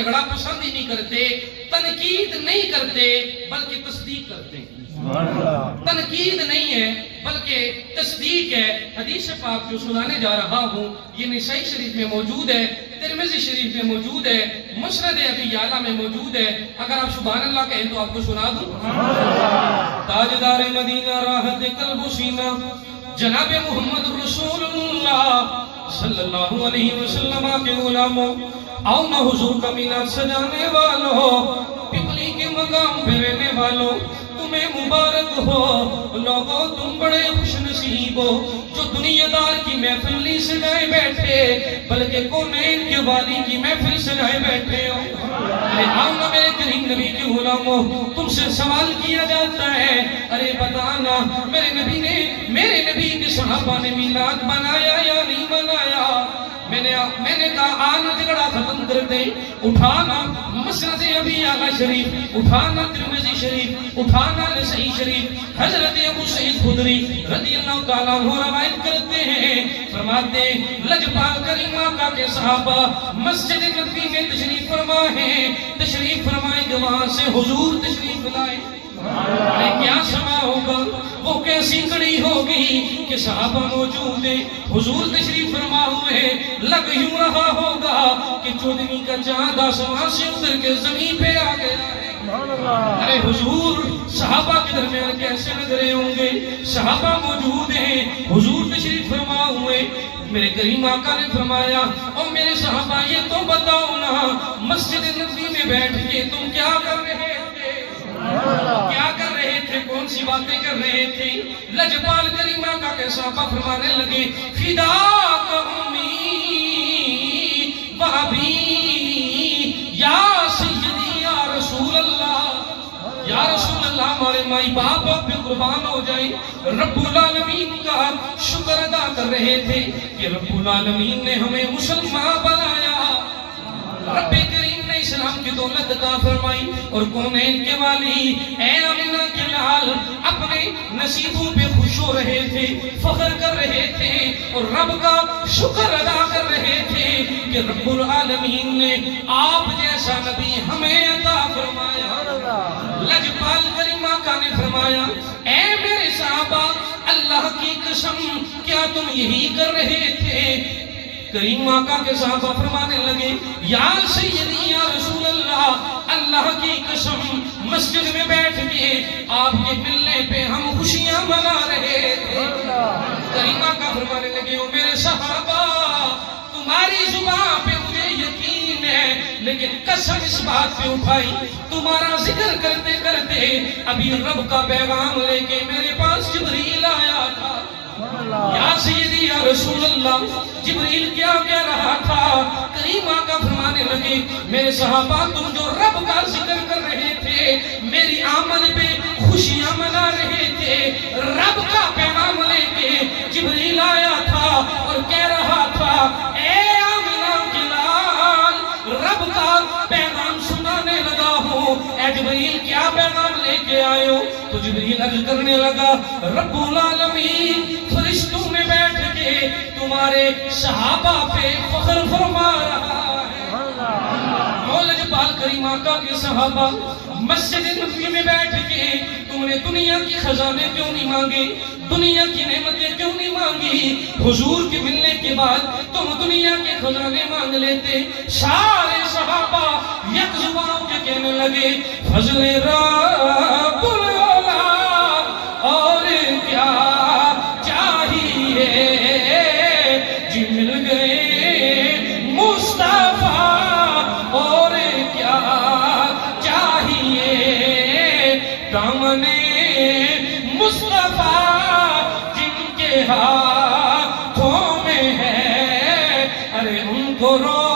جھگڑا پسند ہی نہیں کرتے، تنقید نہیں کرتے بلکہ تصدیق کرتے ہیں۔ تنقید نہیں ہے بلکہ تصدیق ہے۔ حدیث پاک جو سنانے جا رہا ہوں یہ نسائی شریف میں موجود ہے، ترمذی شریف میں موجود ہے، مسند ابی یعلا میں موجود ہے۔ اگر آپ سبحان اللہ کہیں تو آپ کو سنا دوں۔ تاجدار مدینہ راحت قلب و سینہ جناب محمد رسول اللہ صلی اللہ علیہ وسلم کے غلاموں، آؤ نہ حضور کا مینار سجانے والوں، پپلی کے مقام پہ رہنے والوں، تمہیں مبارک ہو لوگوں، تم بڑے خوش نصیب ہو جو دنیا دار کی محفل نہیں سجائے بیٹھے بلکہ کونین کے والی کی محفل سجائے بیٹھے ہو۔ ارے آؤ نا میرے کریم نبی کے غلاموں، تم سے سوال کیا جاتا ہے، ارے بتانا میرے نبی کے صحابہ نے میلاد بنایا یا نہیں بنایا؟ میں نے کہا آنا جھگڑا ختم کر دیں، اٹھانا مسند ابی یعلا شریف، اٹھانا ترمذی شریف، اٹھانا نسائی شریف۔ حضرت ابو سعید خدری رضی اللہ تعالیٰ عنہ روایت کرتے ہیں، فرماتے ہیں لجپال کریم آقا کے صحابہ مسجد نبوی میں تشریف فرما ہیں، تشریف فرمائے کہ وہاں سے حضور تشریف لائے۔ کیا سما ہوگا، وہ کیسی کڑی ہوگی کہ صحابہ موجود ہیں، حضور تشریف فرما ہوئے، لگ یوں رہا ہوگا کہ چودھویں کا چاند آسمان سے اتر کے زمین پہ آ گیا ہے۔ ارے حضور صحابہ کے درمیان کیسے لگ رہے ہوں گے؟ صحابہ موجود ہیں، حضور تشریف فرما ہوئے۔ میرے کریم آقا نے فرمایا او میرے صحابہ یہ تو بتاؤ نا مسجد نبوی میں بیٹھ کے تم کیا کر رہے تھے؟ کیا کر رہے تھے؟ کون سی باتیں کر رہے تھے؟ لجپال کریم آقا کے صحابہ فرمانے لگے فداک امی و ابی یا سیدی یا رسول اللہ، یا رسول اللہ ہمارے مائی باپ پہ قربان ہو جائیں۔ رب العالمین کا شکر ادا کر رہے تھے کہ رب العالمین نے ہمیں مسلمان بنایا، رب کریم نے اسلام کی دولت عطا فرمائی، اور کونین کے والی اے آمنہ کے لال اپنے نصیبوں پہ خوش ہو رہے تھے، فخر کر رہے تھے اور رب کا شکر ادا کر رہے تھے کہ رب العالمین نے آپ جیسا نبی ہمیں عطا فرمایا۔ لجپال کریم آقا نے فرمایا اے میرے صحابہ اللہ کی قسم کیا تم یہی کر رہے تھے؟ کریم آقا کے صحابہ فرمانے لگے یا سیدی یا رسول اللہ، اللہ کی قسم مسجد میں بیٹھ کے آپ کے ملنے پہ ہم خوشیاں منا رہے تھے۔ کریم آقا فرمانے لگے او میرے صحابہ تمہاری زبان پہ مجھے یقین ہے لیکن قسم اس بات پہ اٹھائی تمہارا ذکر کرتے کرتے ابھی رب کا پیغام لے کے میرے پاس جبریل آیا تھا۔ یا سیدی یا رسول اللہ جبریل کیا کہہ رہا تھا؟ کریم آقا فرمانے لگے میرے صحابہ تم جو رب کا ذکر کر رہے تھے، میری آمد پہ خوشیاں منا رہے تھے، رب کا پیغام لے کے جبریل آیا تھا اور کہہ رہا تھا اے آمنہ کے لال رب کا پیغام سنانے لگا ہوں۔ اے جبریل کیا پیغام لے کے آئے ہو؟ تو جبریل عرض کرنے لگا رب العالمین فرشتوں میں بیٹھ کے تمہارے صحابہ پہ فخر فرما رہا ہے۔ لجپال کریم آقا کے صحابہ مسجد نبوی میں بیٹھ کے تم نے دنیا کی خزانے کیوں نہیں مانگے، دنیا کی نعمتیں کیوں نہیں مانگی؟ حضور کے ملنے کے بعد تم دنیا کے خزانے مانگ لیتے۔ سارے صحابہ یک زبان ہو کے کہنے لگے فضل رب العلا اور کیا چاہیے، جی مل گئے مصطفیٰ اور کیا چاہیے، دامن مصطفیٰ جن کے ہاتھوں میں ہے، ارے ان کو رو